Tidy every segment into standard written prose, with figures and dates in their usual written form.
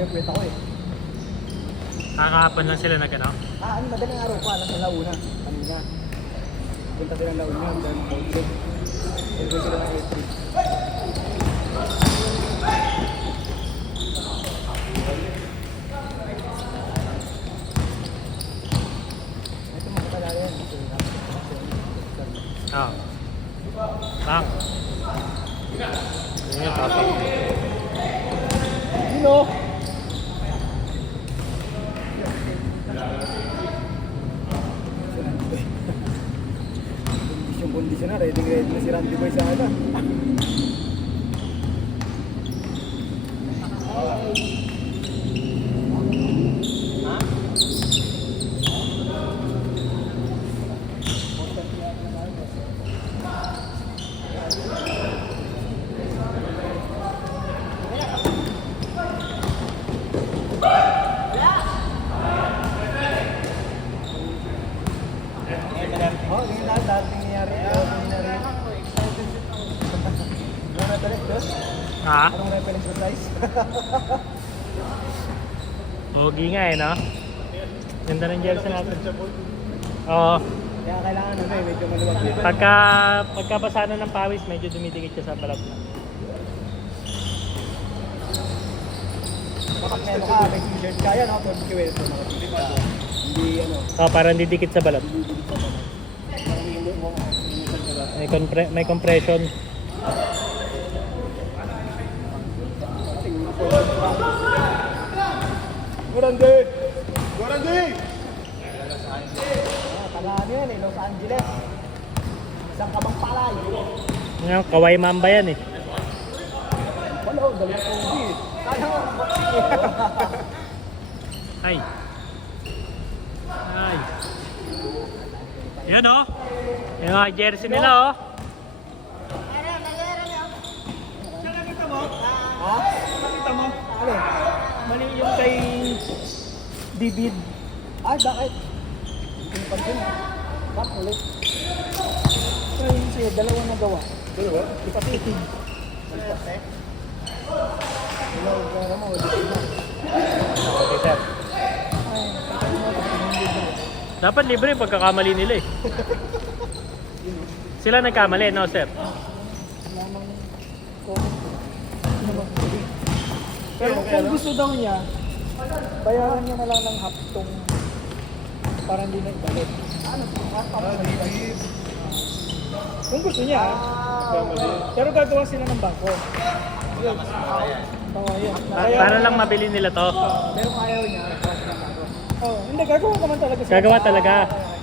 yung kwenta ko eh. Kakahapon lang sila nag-ano? Ano, madaling araw pa, nasa Launa, kanina. Punta sila ng Launa, dahil ng coach. Pero sila ng electric. Ito mga kalala yan. Oo. Bang. Yun yung topic. Sino? Kondisyon na, ready na si Randy Boy sa ano. Oh, ganyan na, dating nangyari. Anong reference doon? Ha? Anong reference doon, guys? Pogi nga eh, no? Ganda ng jersey natin. Oo. Kaya kailangan medyo maluwag. Pagkabasa na ng pawis, medyo dumidikit ka sa balat na. Kapag meron ka, may t-shirt kaya, no? Pero kiwelo ito, hindi, ano, Para hindi dikit sa balat. May compression. Randy! Randy! Taga ano yan eh, Los Angeles. Isang kabang palay. Ngayon, Kawai Mamba yan eh. Wala, dalawang Kobe. Kaya nga, Ay. Ay. Yan oh. Yung mga jersey nila oh. ha? Nakita mo? Ano? Mali yung kay David. Ay, bakit? Yung pansin ha? Bakit ulit? So yun sa'yo, dalawa na gawa. Dalawa? Ipatitig. Ipatitig? Wala, gara mo, ulit na. Okay sir. Ay, patay mo, hindi na. Dapat libre yung pagkakamali nila eh. Sila nagkamali, no sir? Lamang comment. Pero kung gusto daw niya, bayaran niya na lang ng haptong para hindi na ibalik. Ano? Kung gusto niya, pero gagawa sila ng bangko. Para lang mabili nila to. Pero ayaw niya, hindi, gagawa naman talaga sila. Gagawa talaga.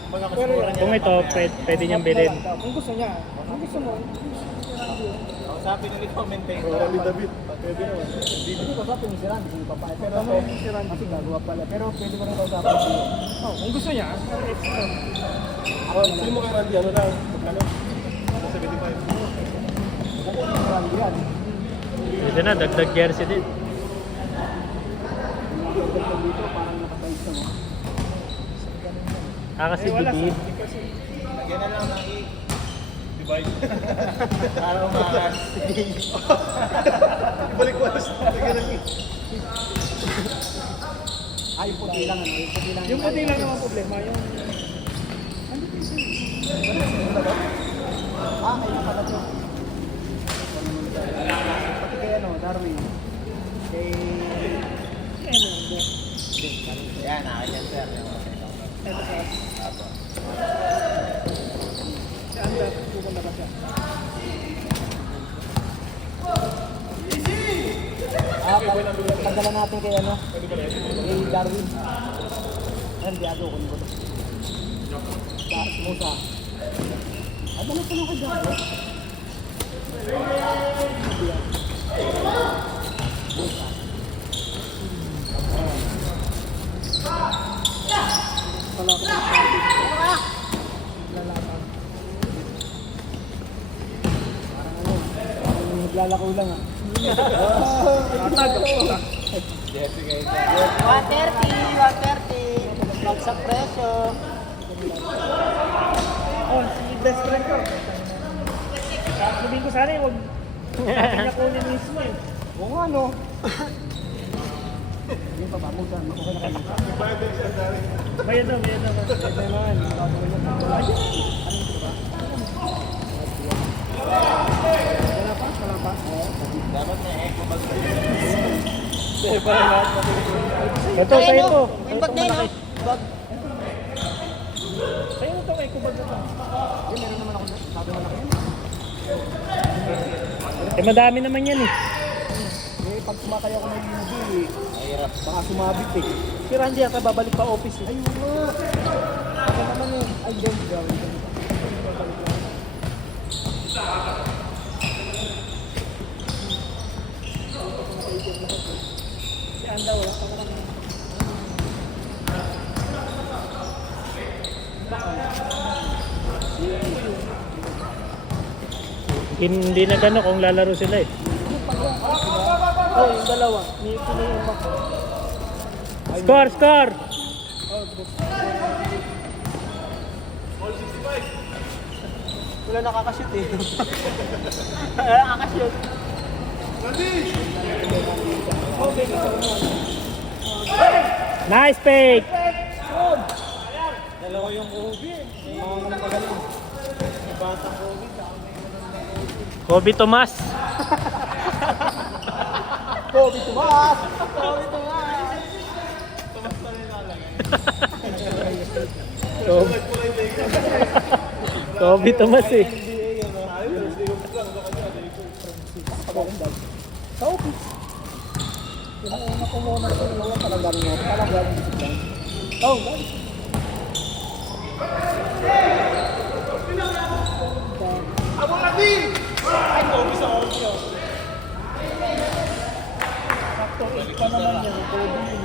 Pero Kung ito, pwede niyang bilhin. kung gusto niya, kung gusto mo, Sabi nila comment-ing. David, pwede naman. Hindi ko sabi ni si Randy, hindi pa pa. Pero si Randy kasi gagawa pala. Pero pwede mo rin kausapin siya. Kung gusto niya, Sino mo kay Randy? Ano na? Magkano? 75. kukunin si Randy yan. Pwede na, dagdag jersey din. Dagdag dito, parang nakatayo sa mo. Kasi bibig. Lagyan na lang ng divide. Para umakas. Balik mo alas. Lagyan ng Ay, yung puti lang, ano? Yung puti lang. Yung puti lang naman problema, yung... Kaya pala to. Pati kay ano, Darwin. Kay... Yan, akin yan sir. Si Ander, pupunta ba siya? Pagdala natin kay ano? Kay Darwin. Ayan, diado ko nito. Musa. Ay, dala pa lang kay Darwin. Wala ko ng sabi. Lalaban. Parang naglalako lang ah. Jesse guys. 130. Lag sa presyo. Oh, si best friend ko. Sabihin ko sana huwag niya kunin mismo eh. Oo nga no. baba. Musa, makuha na kayo. Bayad daw, bayad daw. Ito naman. Wala pa? Wala pa? Dapat na eco bag na Ito, sa'yo to. Yung bag na yun, no? Bag. Sa'yo ito, may kubag na to. Yun, meron naman ako. Sabi mo na kayo. Eh, madami naman yan eh. Eh, pag sumakay ako ng UV, mahirap. baka sumabit eh. Si Randy ata babalik pa office eh. Ayun nga. Ako naman eh. Ay, don't go. Si Anda wala pa lang. Hindi na gano'n kung lalaro sila eh. Oh, yung dalawa. Ni Pinoy yung back. Score, score! Wala nakakashoot eh. Nakakashoot. Nice fake! Dalawa yung Kobe eh. Mga naman magaling. May batang Kobe. Kobe Tomas. Kobe tumaas! Kobe. Kobe Tomas eh. Sa office. Pinauna ko muna sa iyo. Talagang mo. Talagang disiplin. Oh, guys. Sakto, 8 pa naman yan. Kobe yun.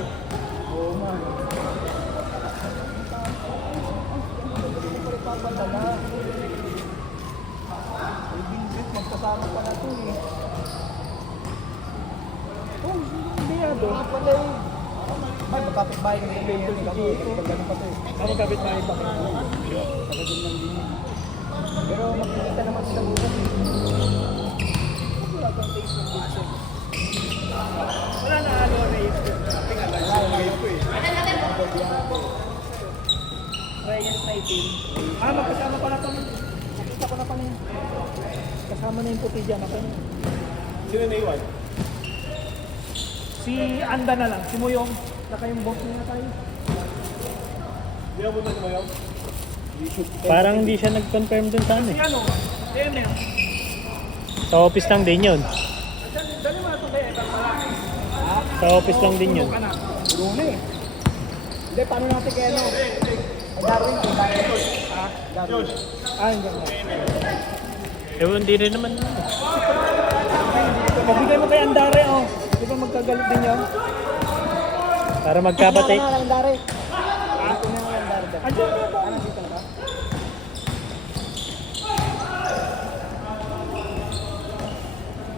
Oo, man. Pagpadala. Ay, Vincent, magkasama pa na to eh. Oh, hindi yan. Doon pala eh. Ay, magkapit-bahay ng building kami. Ganun pa to eh. Ako kapit na iba. Pagkagin lang din yun. Pero makikita naman sila bukas eh. Wala kang taste ng Vincent. Wala na ano na yun. Reyes 19. Ah, magkasama pala kami. Nakita ko na kami. Kasama na yung puti dyan. Ako na. Sino na iwan? Si Anda na lang. Si Muyong. Saka yung boss niya tayo. Hindi ako na sumayaw. Parang hindi siya nag-confirm dun sa ano Si eh. ano? Emel. Sa office lang din yun. Dali mo na ito kaya. Sa office lang din yun. Ka na. Puro na eh. Hindi, paano natin kaya no? Ay, Darwin, kung bakit ito? Ah, Darwin. Ah, hindi na. Eh, hindi rin naman. Mabigay mo kay Andare, oh. Di ba magkagalit din yun? Para magkapatid. Ano lang, Dari? Ako na lang, Dari. Andiyan na ba? Ano dito ka?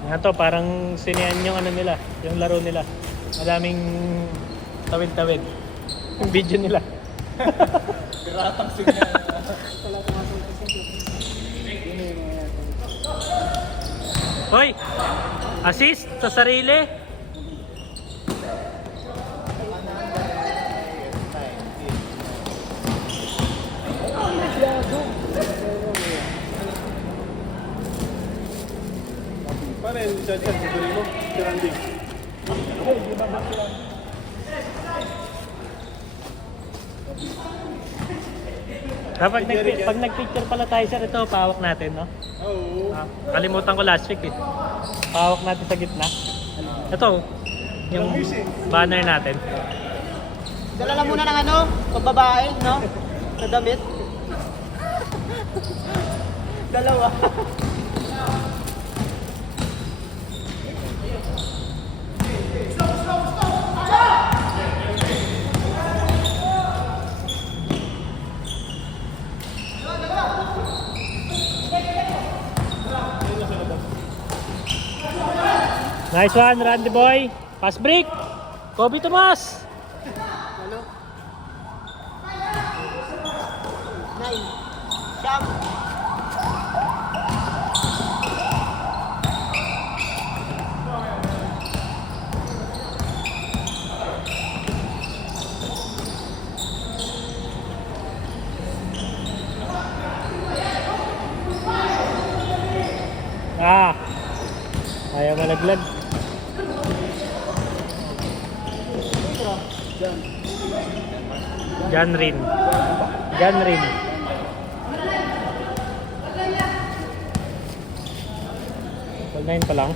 Nga to, parang sinehan yung ano nila, yung laro nila. Madaming tawid-tawid. Yung video nila. Piratang signal. Wala pumasok kasi. Yun eh, Hoy! Assist sa sarili. Paano yung chat yan? Tutuloy mo? Si Randy. Pag nag-picture pala tayo sir, ito, pahawak natin, no? Oo. Kalimutan ko last week eh. Pahawak natin sa gitna. Ito, yung banner natin. Dala lang muna ng ano, pagbabae, no? Sa damit. Dalawa. Nice one, Randy boy. Pass break. Kobe Tomas. Ano? 9. Siyam. nalaglag. Jan rin. Jan rin. Level 9 pa lang.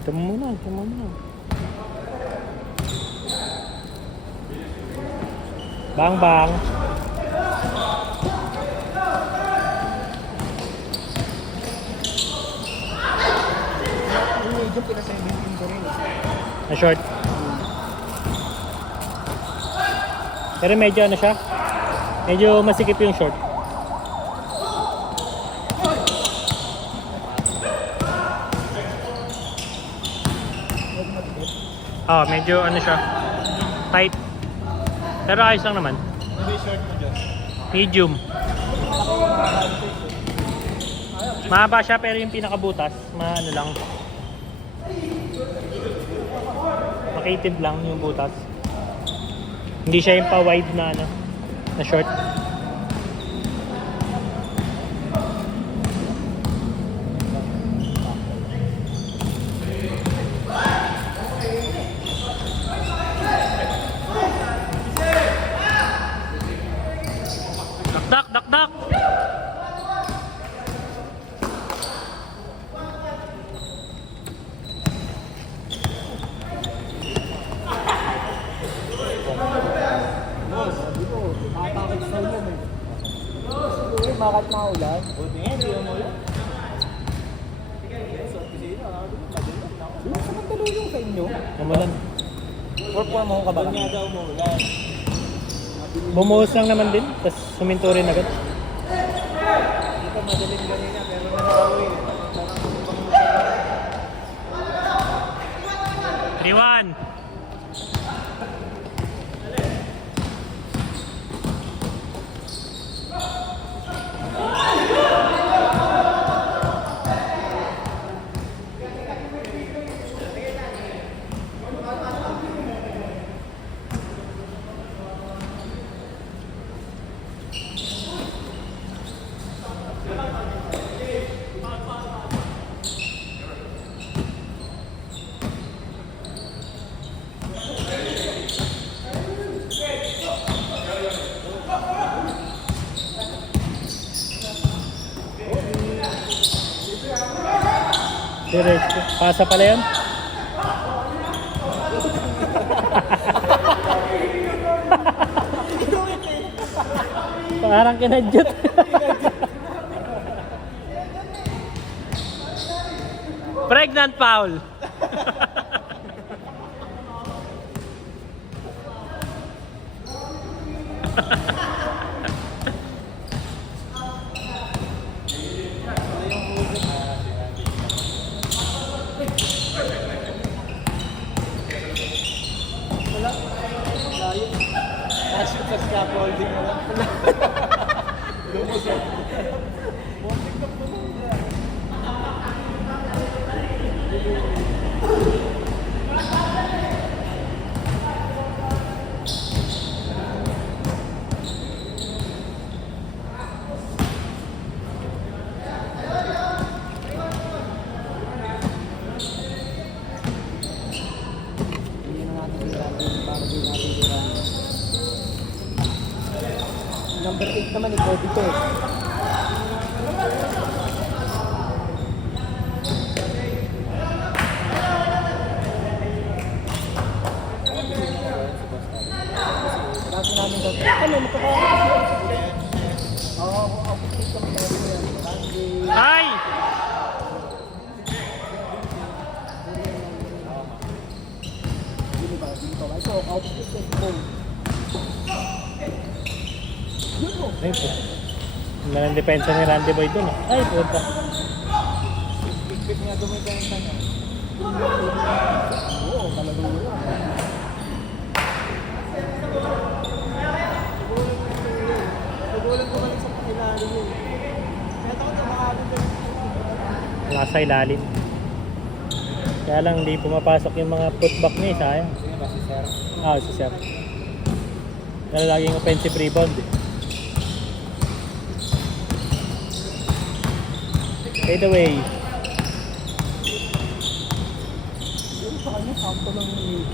Ito mo muna, ito mo muna. Bang bang. Yung medyo pina-17 ko rin. Na short. Pero medyo ano siya? Medyo masikip yung short. Oh, medyo ano siya? Tight. Pero ayos lang naman. Hindi short mo dyan. Medium. Mahaba siya pero yung pinakabutas, ano lang. Makitid lang yung butas. Hindi siya yung pa-wide na ano, na short. Dak dak dak. Nakakakit sa ulan eh. Siguro makat maulan. Buti nga, hindi mo ulit. Yung sa Mandaluyong sa inyo, Umulan. work from home ka ba? Doon nga daw mo ulan. Bumuhos lang naman din, tapos suminto rin agad. Dito madaling ganina, pero nakauwi. 3-1. Diretso. Pasa pala yun? Parang kinadyot. Pregnant foul. Nashoot sa scaffolding na lang. Lumusot. Muntik na po muna. Hindi na natin gagawin para di natin gawin. Number 8 naman, ikaw dito eh. Kasi namin dati, ano, makakakit. Oo, ako dito ang pwede yan. Randy. Ay! Dito ba? Dito ba? So, outfit and goal. Yun mo. Ay po. Ang lang depensa ni Randy Boy dun. Ay, puta. Big nga dumibenta niya. Oo, talagang wala. Nagulan ko balik sa ilalim yun. Kaya takot na makakabit din. Nasa ilalim. Kaya lang hindi pumapasok yung mga putback niya, sayang. Sige ba si Sir? Ah, si Sir. Dahil laging offensive rebound eh. Fade away. Yung sa kanya, sakto ng medium.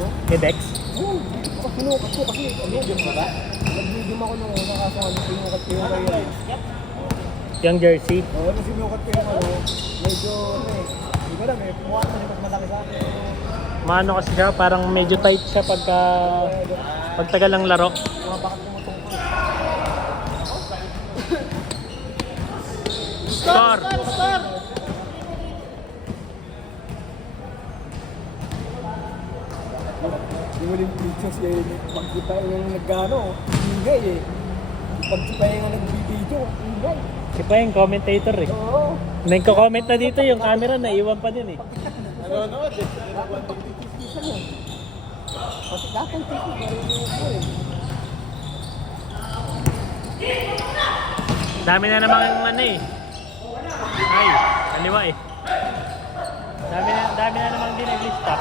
No? Kay Dex. Oo. Ako sinukat ko kasi, medium ba ba? Nag-medium ako nung una kaso ano, sinukat ko yung kayo. Yung jersey. Oo, nung sinukat ko yung ano, medyo, ano eh, hindi ko alam eh, mukha naman yung mas malaki sa akin. Maano kasi siya, parang medyo tight siya pagka pagtagal ng laro. Mga bakit pumutong ko. Score! Yung uling pictures eh, pagkita yung nagano, ingay eh. Pagkita yung nagbibideo, ingay. Si pa yung commentator eh. Oo. Nagko-comment na dito yung camera, naiwan pa din eh. Nanonood eh. Kasi dapat tiki, marunong ko eh. Dami na namang ano eh. Ay, kaliwa eh. Dami na namang din nag-stop.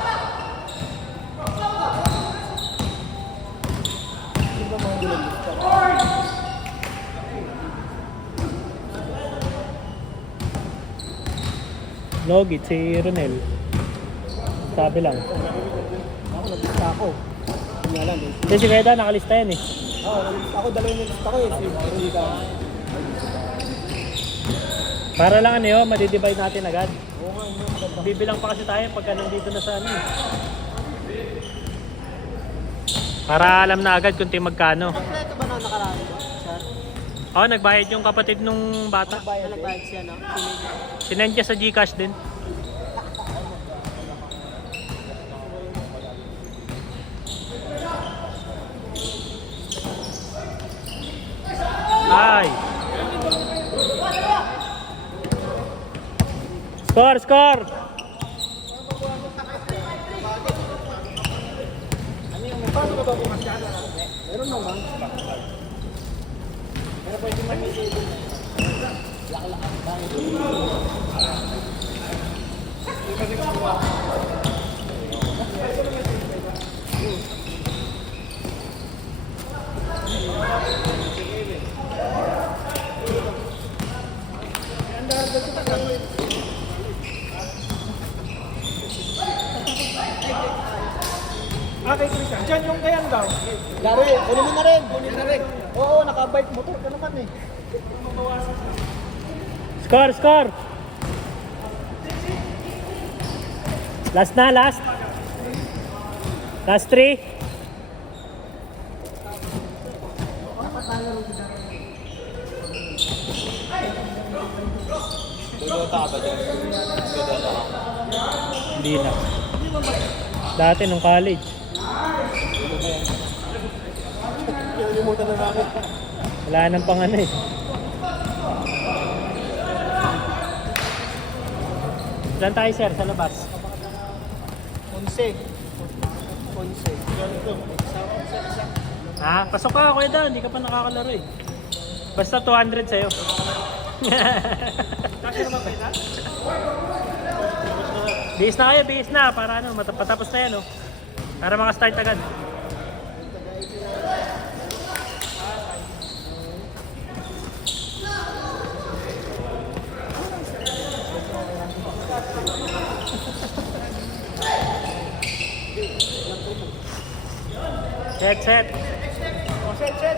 Hindi ba mga ginagista? Logit si Ronel. Sabi lang. Ako, nagista ako. Hindi alam eh. Kasi si Veda nakalista yan eh. Oo, ako dalawang nagista ko eh. Si Rita. Para lang ano yun, madidivide natin agad. Oo nga, hindi maganda. Bibilang pa kasi tayo pagka nandito na sa ano eh. Para alam na agad kung magkano. Kompleto ba na nakaraan ito? Sir? Oo, nagbayad yung kapatid nung bata. Nagbayad siya, no? Sinend niya sa Gcash din. Ay! Score! Score! Meron naman. Pero pwede mamili. Ah, kay Christian. Diyan yung kayan daw. Gary, kunin mo na rin. Kunin na rin. Oo, nakabike motor ka naman eh. Score! Score! Last na, last. Last 3. Hindi na. Dati nung college. Kalimutan na namin. Wala nang pang ano eh. Saan tayo sir? Sa labas? 11. Ha? Pasok ka kuya daw. Hindi ka pa nakakalaro eh. Basta 200 sa'yo. Kasi naman kayo na. Bihis na kayo, bihis na. Para ano, patapos na yan oh. Para maka-start agad. Set, set. Set, set.